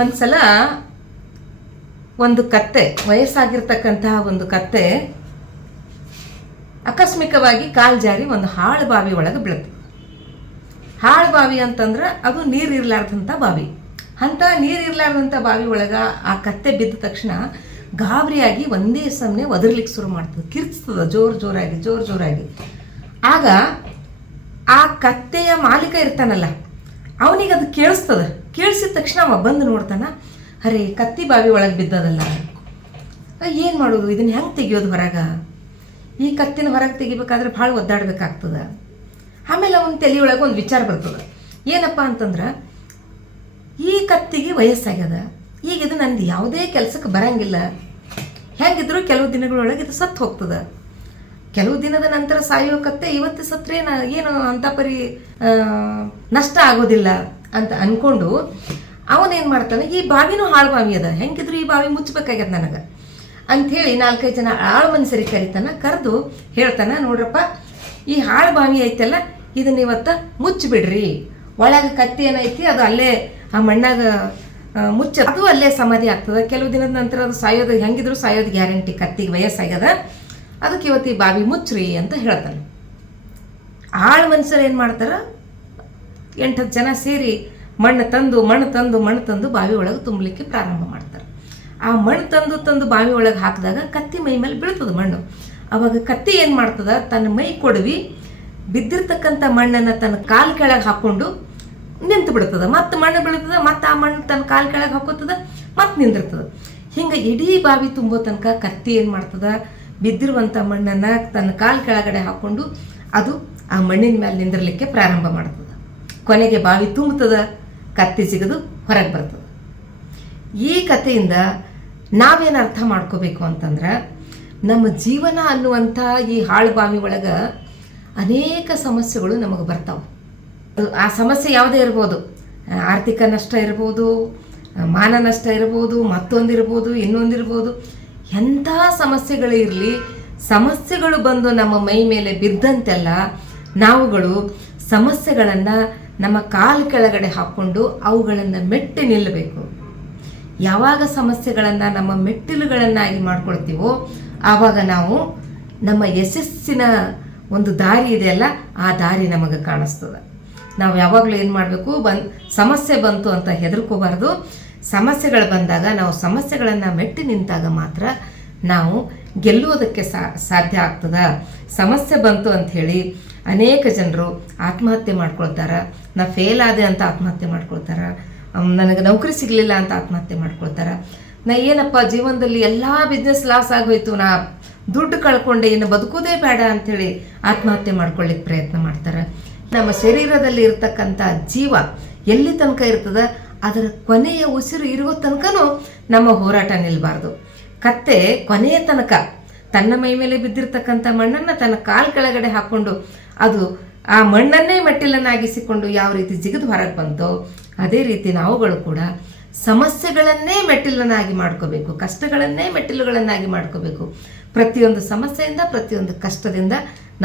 ಒಂದು ಸಲ ಒಂದು ಕತ್ತೆ, ವಯಸ್ಸಾಗಿರ್ತಕ್ಕಂತಹ ಒಂದು ಕತ್ತೆ ಆಕಸ್ಮಿಕವಾಗಿ ಕಾಲು ಜಾರಿ ಒಂದು ಹಾಳು ಬಾವಿ ಒಳಗೆ ಬೀಳುತ್ತೆ. ಹಾಳು ಬಾವಿ ಅಂತಂದ್ರೆ ಅದು ನೀರು ಇರಲಾರ್ದಂಥ ಬಾವಿ. ಅಂಥ ನೀರು ಇರಲಾರ್ದಂಥ ಬಾವಿ ಒಳಗೆ ಆ ಕತ್ತೆ ಬಿದ್ದ ತಕ್ಷಣ ಗಾಬರಿಯಾಗಿ ಒಂದೇ ಸಮನೆ ಒದರ್ಲಿಕ್ಕೆ ಶುರು ಮಾಡ್ತದೆ, ಕಿರ್ಚ್ತದೆ ಜೋರಾಗಿ. ಆಗ ಆ ಕತ್ತೆಯ ಮಾಲೀಕ ಇರ್ತಾನಲ್ಲ, ಅವನಿಗೆ ಅದು ಕೇಳಿಸ್ತದೆ. ಕೇಳಿಸಿದ ತಕ್ಷಣ ಅವ ಬಂದು ನೋಡ್ತಾನ, ಅರೆ ಕತ್ತಿ ಬಾವಿ ಒಳಗೆ ಬಿದ್ದದಲ್ಲ, ಏನು ಮಾಡೋದು, ಇದನ್ನು ಹೆಂಗೆ ತೆಗಿಯೋದು ಹೊರಗೆ? ಈ ಕತ್ತಿನ ಹೊರಗೆ ತೆಗಿಬೇಕಾದ್ರೆ ಭಾಳ ಒದ್ದಾಡಬೇಕಾಗ್ತದೆ. ಆಮೇಲೆ ಅವನ ತಲೆಯೊಳಗೆ ಒಂದು ವಿಚಾರ ಬರ್ತದೆ, ಏನಪ್ಪ ಅಂತಂದ್ರೆ ಈ ಕತ್ತಿಗೆ ವಯಸ್ಸಾಗ್ಯದ, ಈಗ ಇದು ನಂದು ಯಾವುದೇ ಕೆಲಸಕ್ಕೆ ಬರಂಗಿಲ್ಲ, ಹೆಂಗಿದ್ರು ಕೆಲವು ದಿನಗಳೊಳಗೆ ಇದು ಸತ್ತು ಹೋಗ್ತದೆ. ಕೆಲವು ದಿನದ ನಂತರ ಸಾಯೋ ಕತ್ತೆ ಇವತ್ತು ಸತ್ತರೆ ಏನು ಅಂಥ ಪರಿ ನಷ್ಟ ಆಗೋದಿಲ್ಲ ಅಂತ ಅಂದ್ಕೊಂಡು ಅವನೇನು ಮಾಡ್ತಾನೆ, ಈ ಬಾವಿನೂ ಹಾಳು ಬಾವಿ ಅದ, ಹೆಂಗಿದ್ರು ಈ ಬಾವಿ ಮುಚ್ಚಬೇಕಾಗ್ಯದ ನನಗೆ ಅಂಥೇಳಿ 4-5 ಜನ ಆಳು ಮನುಷ್ಯರಿಗೆ ಕರಿತಾನೆ. ಕರೆದು ಹೇಳ್ತಾನೆ, ನೋಡ್ರಪ್ಪ ಈ ಹಾಳು ಬಾವಿ ಐತಲ್ಲ ಇದನ್ನ ಇವತ್ತು ಮುಚ್ಚಿಬಿಡ್ರಿ, ಒಳಗೆ ಕತ್ತಿ ಏನೈತಿ ಅದು ಅಲ್ಲೇ ಆ ಮಣ್ಣಾಗ ಅದು ಅಲ್ಲೇ ಸಮಾಧಿ ಆಗ್ತದೆ. ಕೆಲವು ದಿನದ ನಂತರ ಅದು ಸಾಯೋದು, ಹೆಂಗಿದ್ರು ಸಾಯೋದು ಗ್ಯಾರಂಟಿ, ಕತ್ತಿಗೆ ವಯಸ್ಸಾಗ್ಯದ, ಅದಕ್ಕೆ ಇವತ್ತು ಈ ಬಾವಿ ಮುಚ್ಚ್ರಿ ಅಂತ ಹೇಳ್ತಾನೆ. ಆಳು ಮನುಷ್ಯರು ಏನು ಮಾಡ್ತಾರೆ, 8-10 ಜನ ಸೇರಿ ಮಣ್ಣು ತಂದು ಬಾವಿ ಒಳಗೆ ತುಂಬಲಿಕ್ಕೆ ಪ್ರಾರಂಭ ಮಾಡ್ತಾರೆ. ಆ ಮಣ್ಣು ತಂದು ಬಾವಿ ಒಳಗೆ ಹಾಕಿದಾಗ ಕತ್ತಿ ಮೈ ಮೇಲೆ ಬೀಳ್ತದೆ ಮಣ್ಣು. ಅವಾಗ ಕತ್ತಿ ಏನು ಮಾಡ್ತದ, ತನ್ನ ಮೈ ಕೊಡವಿ ಬಿದ್ದಿರ್ತಕ್ಕಂಥ ಮಣ್ಣನ್ನು ತನ್ನ ಕಾಲು ಕೆಳಗೆ ಹಾಕ್ಕೊಂಡು ನಿಂತು ಬಿಡ್ತದೆ. ಮತ್ತೆ ಮಣ್ಣು ಬೀಳ್ತದೆ, ಮತ್ತೆ ಆ ಮಣ್ಣು ತನ್ನ ಕಾಲು ಕೆಳಗೆ ಹಾಕೋತದ, ಮತ್ತೆ ನಿಂದಿರ್ತದೆ. ಹಿಂಗೆ ಇಡೀ ಬಾವಿ ತುಂಬೋ ತನಕ ಕತ್ತಿ ಏನು ಮಾಡ್ತದ, ಬಿದ್ದಿರುವಂಥ ಮಣ್ಣನ್ನು ತನ್ನ ಕಾಲು ಕೆಳಗಡೆ ಹಾಕ್ಕೊಂಡು ಅದು ಆ ಮಣ್ಣಿನ ಮೇಲೆ ನಿಂದಿರಲಿಕ್ಕೆ ಪ್ರಾರಂಭ ಮಾಡ್ತದೆ. ಕೊನೆಗೆ ಬಾವಿ ತುಂಬುತ್ತದೆ, ಕತ್ತಿ ಸಿಗದು ಹೊರಗೆ ಬರ್ತದೆ. ಈ ಕಥೆಯಿಂದ ನಾವೇನು ಅರ್ಥ ಮಾಡ್ಕೋಬೇಕು ಅಂತಂದ್ರೆ, ನಮ್ಮ ಜೀವನ ಅನ್ನುವಂಥ ಈ ಹಾಳು ಬಾವಿ ಒಳಗೆ ಅನೇಕ ಸಮಸ್ಯೆಗಳು ನಮಗೆ ಬರ್ತಾವೆ. ಆ ಸಮಸ್ಯೆ ಯಾವುದೇ ಇರ್ಬೋದು, ಆರ್ಥಿಕ ನಷ್ಟ ಇರ್ಬೋದು, ಮಾನ ನಷ್ಟ ಇರ್ಬೋದು, ಮತ್ತೊಂದಿರ್ಬೋದು, ಇನ್ನೊಂದಿರ್ಬೋದು. ಎಂಥ ಸಮಸ್ಯೆಗಳು ಇರಲಿ, ಸಮಸ್ಯೆಗಳು ಬಂದು ನಮ್ಮ ಮೈ ಮೇಲೆ ಬಿದ್ದಂತೆಲ್ಲ ನಾವುಗಳು ಸಮಸ್ಯೆಗಳನ್ನು ನಮ್ಮ ಕಾಲು ಕೆಳಗಡೆ ಹಾಕ್ಕೊಂಡು ಅವುಗಳನ್ನು ಮೆಟ್ಟಿ ನಿಲ್ಲಬೇಕು. ಯಾವಾಗ ಸಮಸ್ಯೆಗಳನ್ನು ನಮ್ಮ ಮೆಟ್ಟಿಲುಗಳನ್ನಾಗಿ ಮಾಡ್ಕೊಳ್ತೀವೋ ಆವಾಗ ನಾವು ನಮ್ಮ ಯಶಸ್ಸಿನ ಒಂದು ದಾರಿ ಇದೆಯಲ್ಲ, ಆ ದಾರಿ ನಮಗೆ ಕಾಣಿಸ್ತದೆ. ನಾವು ಯಾವಾಗಲೂ ಏನು ಮಾಡಬೇಕು, ಸಮಸ್ಯೆ ಬಂತು ಅಂತ ಹೆದರ್ಕೋಬಾರ್ದು. ಸಮಸ್ಯೆಗಳು ಬಂದಾಗ ನಾವು ಸಮಸ್ಯೆಗಳನ್ನು ಮೆಟ್ಟಿ ನಿಂತಾಗ ಮಾತ್ರ ನಾವು ಗೆಲ್ಲುವುದಕ್ಕೆ ಸಾಧ್ಯ ಆಗ್ತದೆ. ಸಮಸ್ಯೆ ಬಂತು ಅಂಥೇಳಿ ಅನೇಕ ಜನರು ಆತ್ಮಹತ್ಯೆ ಮಾಡ್ಕೊಳ್ತಾರೆ. ನಾ ಫೇಲ್ ಆದೆ ಅಂತ ಆತ್ಮಹತ್ಯೆ ಮಾಡ್ಕೊಳ್ತಾರೆ, ನನಗೆ ನೌಕರಿ ಸಿಗಲಿಲ್ಲ ಅಂತ ಆತ್ಮಹತ್ಯೆ ಮಾಡ್ಕೊಳ್ತಾರೆ. ನಾ ಏನಪ್ಪ ಜೀವನದಲ್ಲಿ ಎಲ್ಲ ಬಿಸ್ನೆಸ್ ಲಾಸ್ ಆಗೋಯ್ತು, ನಾ ದುಡ್ಡು ಕಳ್ಕೊಂಡೆ, ಇನ್ನು ಬದುಕೋದೇ ಬೇಡ ಅಂಥೇಳಿ ಆತ್ಮಹತ್ಯೆ ಮಾಡ್ಕೊಳ್ಳಿಕ್ಕೆ ಪ್ರಯತ್ನ ಮಾಡ್ತಾರೆ. ನಮ್ಮ ಶರೀರದಲ್ಲಿ ಇರ್ತಕ್ಕಂಥ ಜೀವ ಎಲ್ಲಿ ತನಕ ಇರ್ತದೆ, ಅದರ ಕೊನೆಯ ಉಸಿರು ಇರುವ ತನಕನೂ ನಮ್ಮ ಹೋರಾಟ ನಿಲ್ಲಬಾರ್ದು. ಕತ್ತೆ ಕೊನೆಯ ತನಕ ತನ್ನ ಮೈ ಮೇಲೆ ಬಿದ್ದಿರ್ತಕ್ಕಂಥ ಮಣ್ಣನ್ನು ತನ್ನ ಕಾಲು ಕೆಳಗಡೆ ಹಾಕ್ಕೊಂಡು ಅದು ಆ ಮಣ್ಣನ್ನೇ ಮೆಟ್ಟಿಲನ್ನಾಗಿಸಿಕೊಂಡು ಯಾವ ರೀತಿ ಜಿಗಿದು ಹೊರಗೆ ಬಂತೋ ಅದೇ ರೀತಿ ನಾವುಗಳು ಕೂಡ ಸಮಸ್ಯೆಗಳನ್ನೇ ಮೆಟ್ಟಿಲನ್ನಾಗಿ ಮಾಡ್ಕೋಬೇಕು, ಕಷ್ಟಗಳನ್ನೇ ಮೆಟ್ಟಿಲುಗಳನ್ನಾಗಿ ಮಾಡ್ಕೋಬೇಕು. ಪ್ರತಿಯೊಂದು ಸಮಸ್ಯೆಯಿಂದ, ಪ್ರತಿಯೊಂದು ಕಷ್ಟದಿಂದ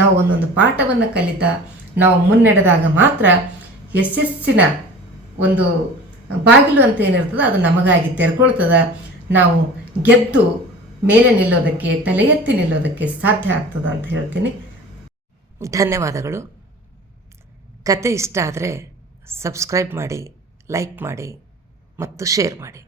ನಾವು ಒಂದೊಂದು ಪಾಠವನ್ನು ಕಲಿತಾ ನಾವು ಮುನ್ನಡೆದಾಗ ಮಾತ್ರ ಯಶಸ್ಸಿನ ಒಂದು ಬಾಗಿಲು ಅಂತ ಏನಿರ್ತದೆ ಅದು ನಮಗಾಗಿ ತೆರ್ಕೊಳ್ತದೆ. ನಾವು ಗೆದ್ದು ಮೇಲೆ ನಿಲ್ಲೋದಕ್ಕೆ, ತಲೆ ಎತ್ತಿ ನಿಲ್ಲೋದಕ್ಕೆ ಸಾಧ್ಯ ಆಗ್ತದೆ ಅಂತ ಹೇಳ್ತೀನಿ. ಧನ್ಯವಾದಗಳು. ಕತೆ ಇಷ್ಟ ಆದರೆ ಸಬ್ಸ್ಕ್ರೈಬ್ ಮಾಡಿ, ಲೈಕ್ ಮಾಡಿ ಮತ್ತು ಶೇರ್ ಮಾಡಿ.